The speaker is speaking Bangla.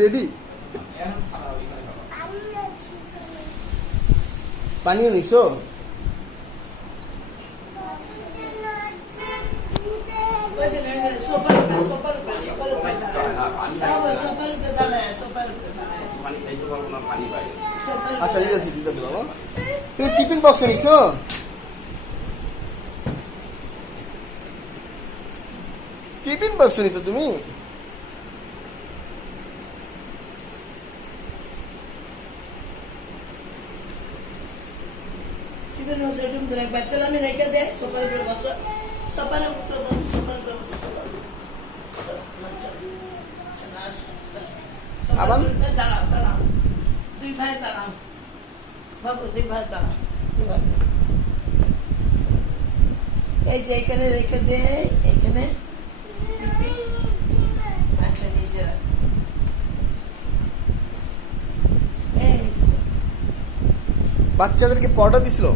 রেডি? পানিও নিছো? আচ্ছা দিতেছি দিতেছি বাবা। তুমি টিফিন বক্সে নিছো? টিফিন বক্সে নিছো তুমি? বাচ্চারা আমি রেখে দে সকালে করে বসো সকালে আবার দাঁড়াও দাঁড়াও দুই ভাই দাঁড়াও বাবু দুই ভাই দাঁড়াও এই যে এখানে রেখে দে এখানে আচ্ছা নিজেরা বাচ্চাদেরকে পড়া দিছিল?